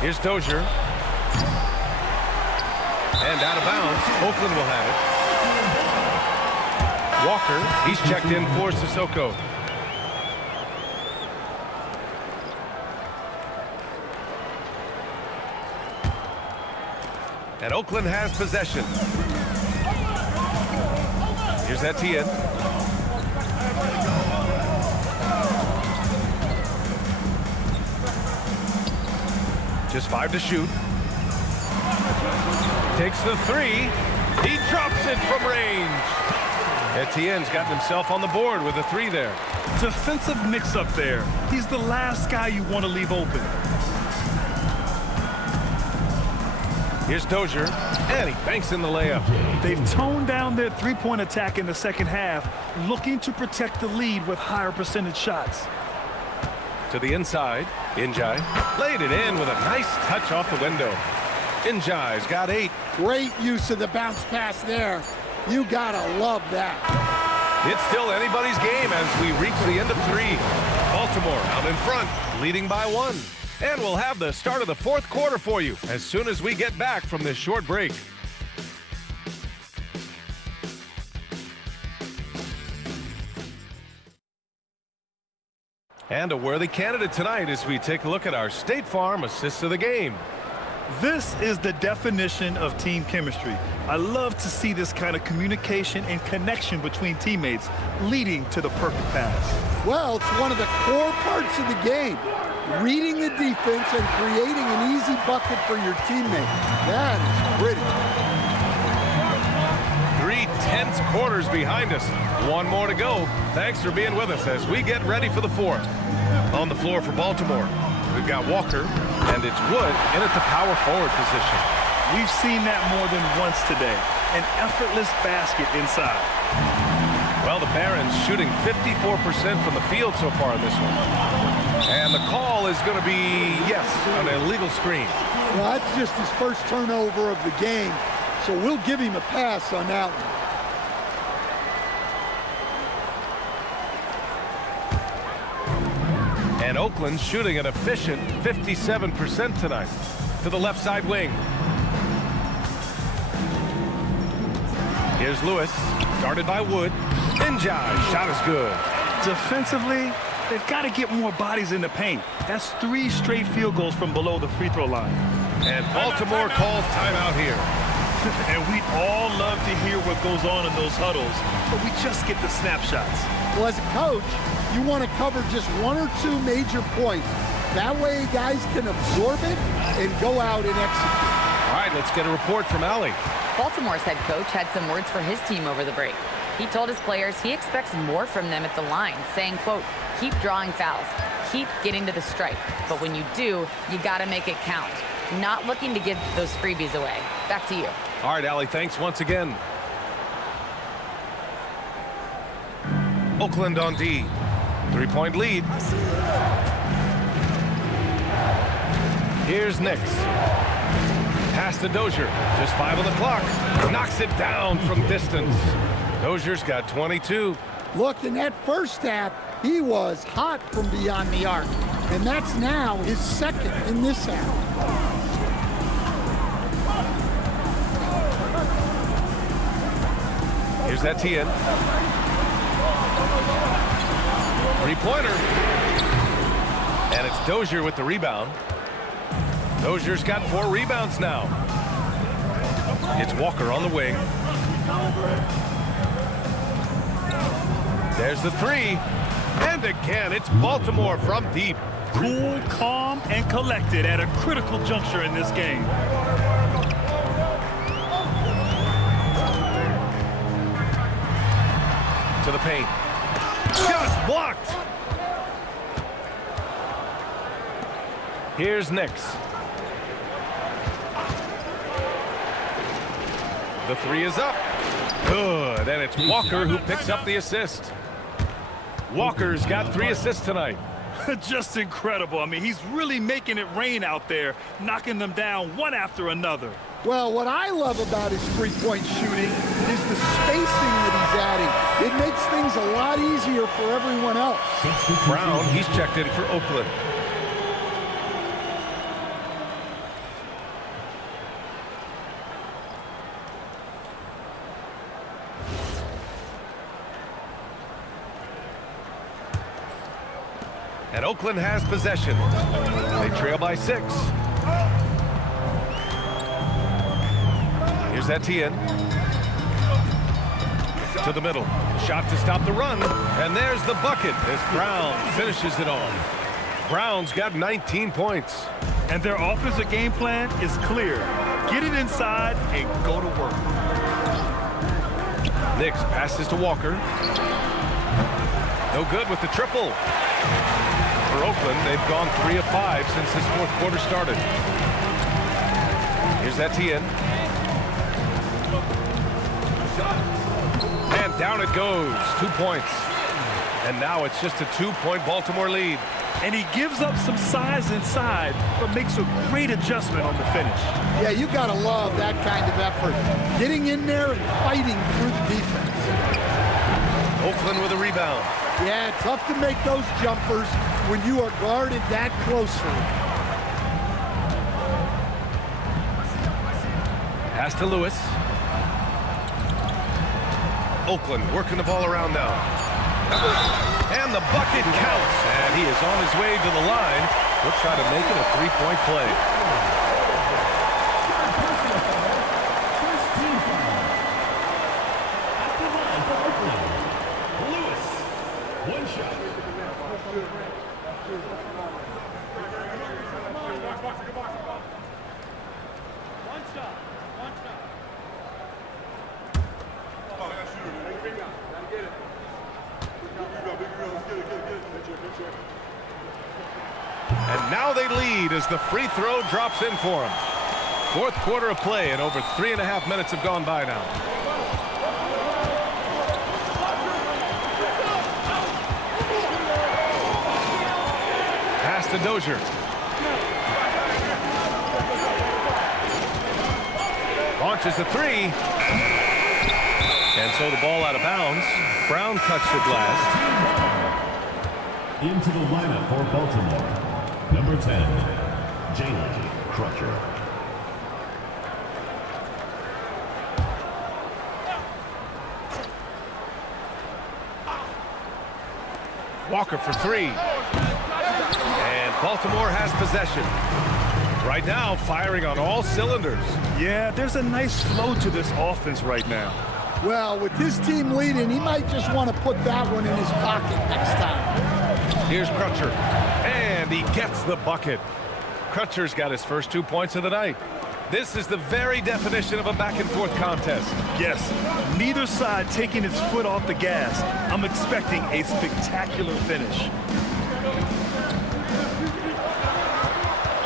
Here's Dozier. And out of bounds. Oakland will have it. Walker, he's checked in for Sissoko. And Oakland has possession. Here's Etienne. Just 5 to shoot. Takes the 3. He drops it from range. Etienne's gotten himself on the board with a 3 there. Defensive mix-up there. He's the last guy you want to leave open. Here's Dozier, and he banks in the layup. They've toned down their 3-point attack in the second half, looking to protect the lead with higher percentage shots. To the inside, Njai laid it in with a nice touch off the window. Njai's got 8. Great use of the bounce pass there. You gotta love that. It's still anybody's game as we reach the end of 3. Baltimore out in front, leading by 1. And we'll have the start of the fourth quarter for you as soon as we get back from this short break. And a worthy candidate tonight as we take a look at our State Farm assists of the game. This is the definition of team chemistry. I love to see this kind of communication and connection between teammates leading to the perfect pass. Well, it's one of the core parts of the game. Reading the defense and creating an easy bucket for your teammate. That is 3 tense quarters behind us. One more to go. Thanks for being with us as we get ready for the fourth. On the floor for Baltimore, we've got Walker, and it's Wood in at the power forward position. We've seen that more than once today. An effortless basket inside. Well, the Barons shooting 54% from the field so far in this one. And the call is going to be, yes, an illegal screen. Well, that's just his first turnover of the game, so we'll give him a pass on that one. And Oakland shooting an efficient 57% tonight. To the left side wing. Here's Lewis, guarded by Wood. Ninja, shot is good. Defensively, they've got to get more bodies in the paint. That's 3 straight field goals from below the free throw line. And Baltimore calls timeout here. And we'd all love to hear what goes on in those huddles, but we just get the snapshots. Well, as a coach, you want to cover just 1 or 2 major points. That way guys can absorb it and go out and execute. All right, let's get a report from Allie. Baltimore's head coach had some words for his team over the break. He told his players he expects more from them at the line, saying, quote, keep drawing fouls, keep getting to the stripe. But when you do, you got to make it count. Not looking to give those freebies away. Back to you. All right, Allie, thanks once again. Oakland on D. 3-point lead. Here's Nix. Pass to Dozier. Just 5 on the clock. Knocks it down from distance. Dozier's got 22. Look, in that first half, he was hot from beyond the arc. And that's now his second in this half. Here's Etienne. 3-pointer. And it's Dozier with the rebound. Dozier's got 4 rebounds now. It's Walker on the wing. There's the 3. And again, it's Baltimore from deep. Cool, calm, and collected at a critical juncture in this game. To the paint. Shot's blocked. Here's Nix. The 3 is up. Good. And it's Walker who picks up the assist. Walker's got 3 assists tonight. Just incredible. I mean, he's really making it rain out there, knocking them down one after another. Well, what I love about his three-point shooting is the spacing that he's adding. It makes things a lot easier for everyone else. Brown, he's checked in for Oakland. And Oakland has possession. They trail by 6. Here's Etienne. To the middle. Shot to stop the run. And there's the bucket as Brown finishes it off. Brown's got 19 points. And their offensive game plan is clear. Get it inside and go to work. Nix passes to Walker. No good with the triple. For Oakland, they've gone 3 of 5 since this fourth quarter started. Here's Etienne. And down it goes. 2 points. And now it's just a 2-point Baltimore lead. And he gives up some size inside, but makes a great adjustment on the finish. Yeah, you got to love that kind of effort. Getting in there and fighting through the defense. Oakland with a rebound. Yeah, tough to make those jumpers when you are guarded that closely. Pass to Lewis. Oakland working the ball around now. And the bucket counts. And he is on his way to the line. He'll try to make it a 3-point play. Now they lead as the free throw drops in for them. Fourth quarter of play, and over 3.5 minutes have gone by now. Pass to Dozier. Launches a three. And so the ball out of bounds. Brown touched it last. Into the lineup for Baltimore, number 10, Jalen Crutcher. Walker for three. And Baltimore has possession. Right now, firing on all cylinders. Yeah, there's a nice flow to this offense right now. Well, with his team leading, he might just want to put that one in his pocket next time. Here's Crutcher, and he gets the bucket. Crutcher's got his first 2 points of the night. This is the very definition of a back-and-forth contest. Yes, neither side taking its foot off the gas. I'm expecting a spectacular finish.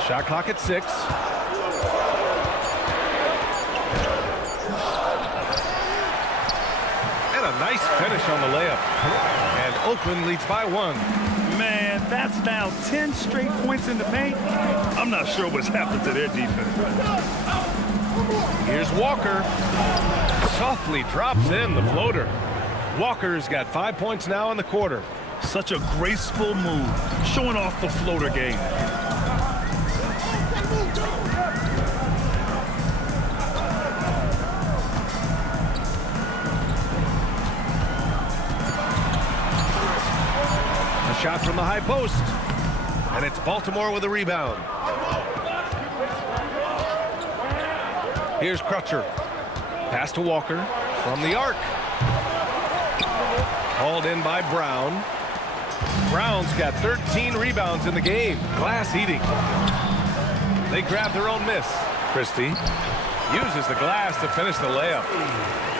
Shot clock at 6. And a nice finish on the layup. And Oakland leads by 1. Man, that's now 10 straight points in the paint. I'm not sure what's happened to their defense. Here's Walker. Softly drops in the floater. Walker's got 5 points now in the quarter. Such a graceful move, showing off the floater game. Shot from the high post, and it's Baltimore with a rebound. Here's Crutcher. Pass to Walker from the arc. Hauled in by Brown. Brown's got 13 rebounds in the game. Glass eating. They grab their own miss. Christie uses the glass to finish the layup.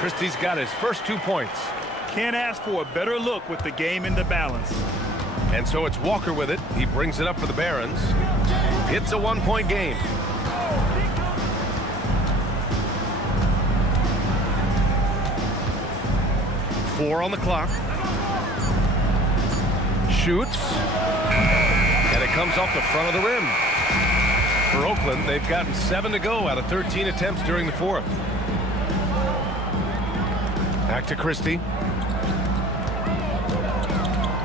Christie's got his first 2 points. Can't ask for a better look with the game in the balance. And so it's Walker with it. He brings it up for the Barons. It's a 1-point game. Four on the clock. Shoots. And it comes off the front of the rim. For Oakland, they've gotten 7 to go out of 13 attempts during the fourth. Back to Christie.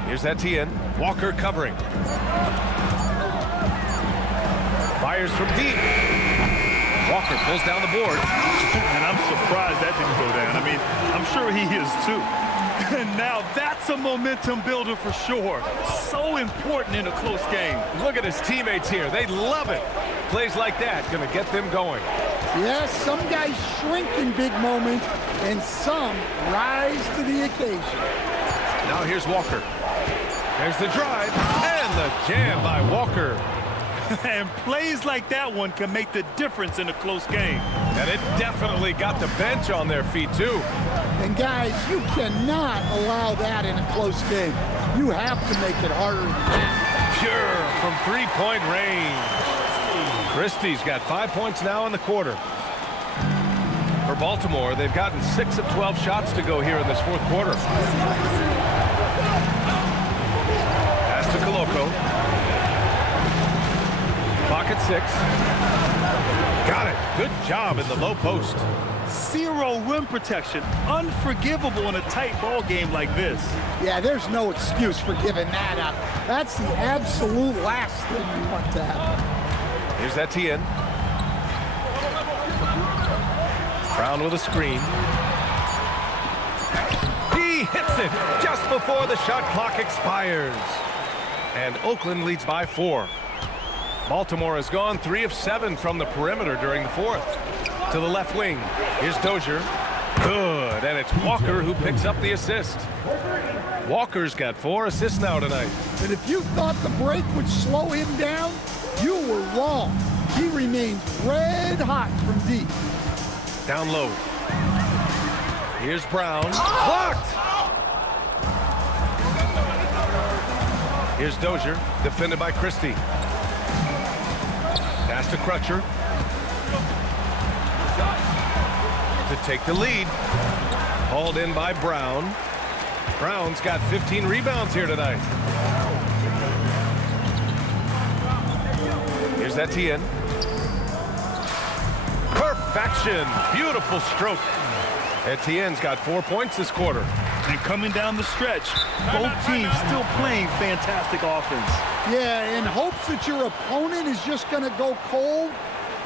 Here's Etienne. Walker covering. Fires from deep. Walker pulls down the board. And I'm surprised that didn't go down. I mean, I'm sure he is too. And now that's a momentum builder for sure. So important in a close game. Look at his teammates here. They love it. Plays like that gonna get them going. Yes, some guys shrink in big moments, and some rise to the occasion. Now here's Walker. There's the drive and the jam by Walker. And plays like that one can make the difference in a close game. And it definitely got the bench on their feet too. And guys, you cannot allow that in a close game. You have to make it harder than that. Pure from three-point range. Christie's got 5 points now in the quarter. For Baltimore, they've gotten 6 of 12 shots to go here in this fourth quarter. Pass to Coloco. Clock at 6. Got it. Good job in the low post. Zero rim protection. Unforgivable in a tight ball game like this. Yeah, there's no excuse for giving that up. That's the absolute last thing you want to happen. Here's Etienne. Brown with a screen. He hits it just before the shot clock expires. And Oakland leads by 4. Baltimore has gone 3 of 7 from the perimeter during the fourth. To the left wing. Here's Dozier. Good. And it's Walker who picks up the assist. Walker's got 4 assists now tonight. And if you thought the break would slow him down, you were wrong. He remains red hot from deep. Down low. Here's Brown. Blocked! Here's Dozier, defended by Christie. Pass to Crutcher to take the lead. Hauled in by Brown. Brown's got 15 rebounds here tonight. Here's Etienne. Perfection. Beautiful stroke. Etienne's got 4 points this quarter. And coming down the stretch, both teams still playing fantastic offense. Yeah, in hopes that your opponent is just going to go cold.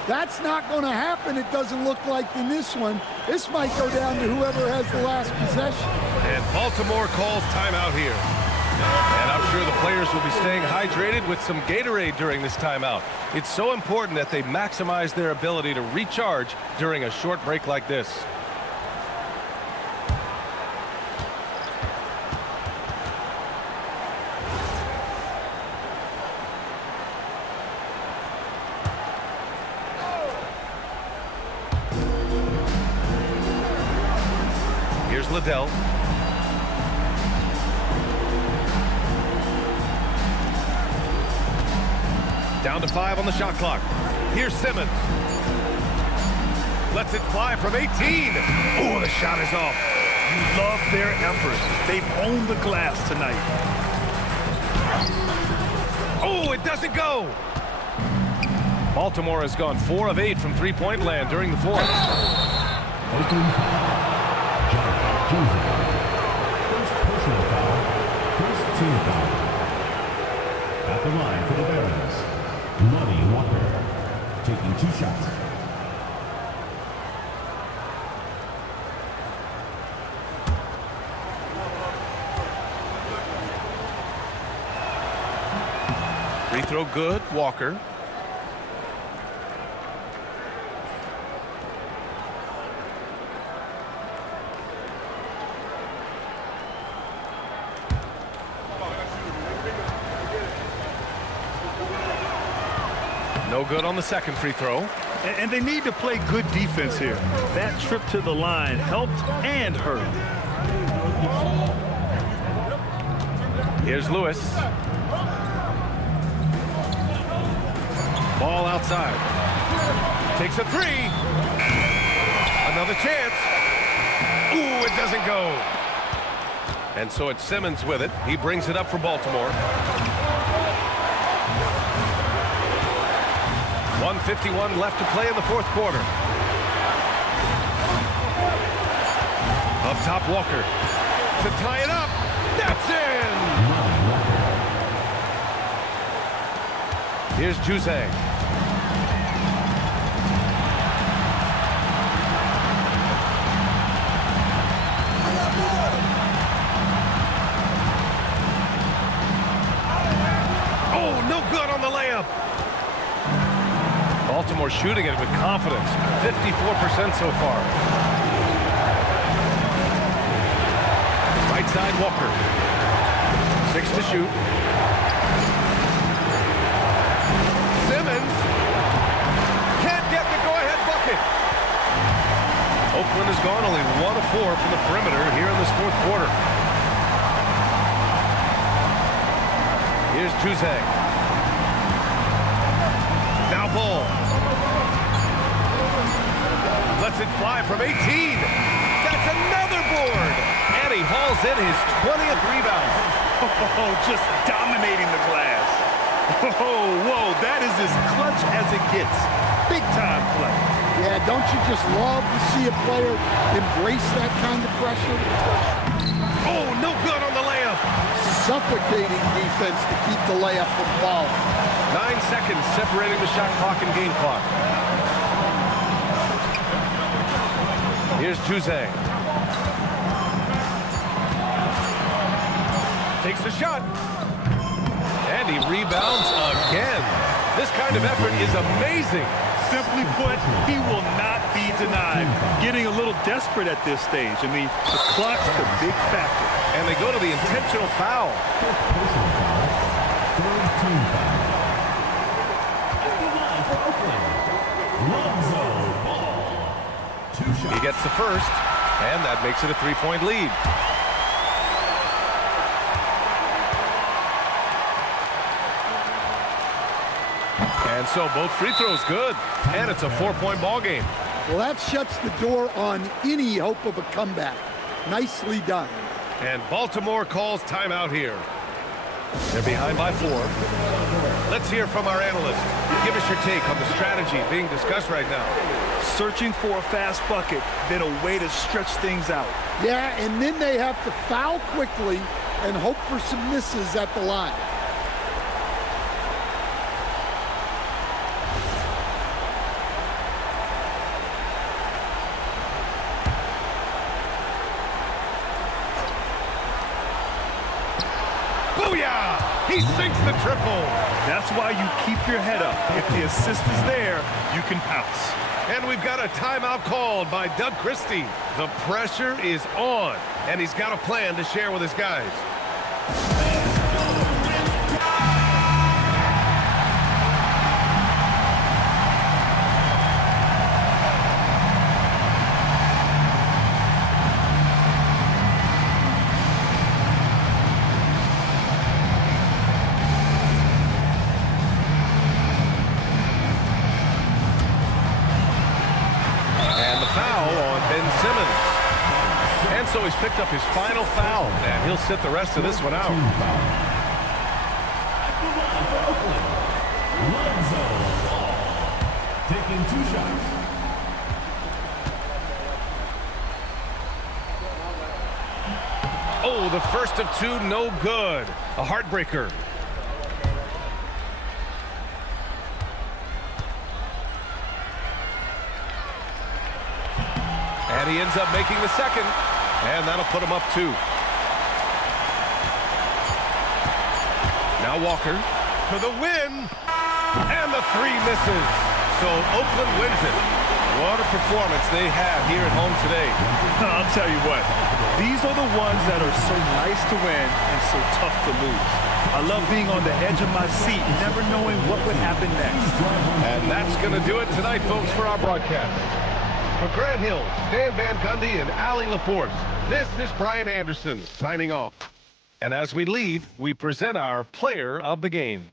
That's not going to happen, it doesn't look like in this one. This might go down to whoever has the last possession. And Baltimore calls timeout here. And I'm sure the players will be staying hydrated with some Gatorade during this timeout. It's so important that they maximize their ability to recharge during a short break like this. Here's Liddell. Down to 5 on the shot clock. Here's Simmons. Lets it fly from 18. Oh, the shot is off. You love their effort. They've owned the glass tonight. Oh, it doesn't go. Baltimore has gone 4 of 8 from three-point land during the fourth. Oakland foul. First personal foul. First team foul. At the line for the Barons, Lonnie Walker, taking 2 shots. Free throw good, Walker. No good on the second free throw. And they need to play good defense here. That trip to the line helped and hurt. Here's Lewis. Ball outside. Takes a 3. Another chance. Ooh, it doesn't go. And so it's Simmons with it. He brings it up for Baltimore. 1:51 left to play in the fourth quarter. Up top, Walker. To tie it up. That's in! Here's Juzang. Oh, no good on the layup. Baltimore shooting it with confidence. 54% so far. Right side, Walker. 6 to shoot. Simmons can't get the go-ahead bucket. Oakland has gone only 1 of 4 from the perimeter here in this fourth quarter. Here's Juzang. Now Ball. Lets it fly from 18. That's another board. And he hauls in his 20th rebound. Oh, just dominating the glass. Oh, whoa, that is as clutch as it gets. Big time play. Yeah, don't you just love to see a player embrace that kind of pressure? Oh, no good on the layup. Suffocating defense to keep the layup from falling. 9 seconds separating the shot clock and game clock. Here's Juzang. Takes the shot. And he rebounds again. This kind of effort is amazing. Simply put, he will not be denied. Getting a little desperate at this stage. I mean, the clock's the big factor. And they go to the intentional foul. Personal foul. Third team foul. At the line for Oakland, Lonzo Ball. 2 shots. He gets the first, and that makes it a 3-point lead. And so both free throws good, and it's a 4-point ball game. Well, that shuts the door on any hope of a comeback. Nicely done. And Baltimore calls timeout here. They're behind by 4. Let's hear from our analyst. Give us your take on the strategy being discussed right now. Searching for a fast bucket, then a way to stretch things out. Yeah, and then they have to foul quickly and hope for some misses at the line. Booyah! He sinks the triple. That's why you keep your head up. If the assist is there, you can pounce. And we've got a timeout called by Doug Christie. The pressure is on, and he's got a plan to share with his guys. So he's picked up his final foul, and he'll sit the rest of this one out. Taking 2 shots. Oh, the first of 2, no good. A heartbreaker. And he ends up making the second. And that'll put him up 2. Now Walker for the win. And the 3 misses. So Oakland wins it. What a performance they have here at home today. I'll tell you what, these are the ones that are so nice to win and so tough to lose. I love being on the edge of my seat, never knowing what would happen next. And that's going to do it tonight, folks, for our broadcast. For Grant Hill, Dan Van Gundy, and Allie LaForce, this is Brian Anderson signing off. And as we leave, we present our player of the game.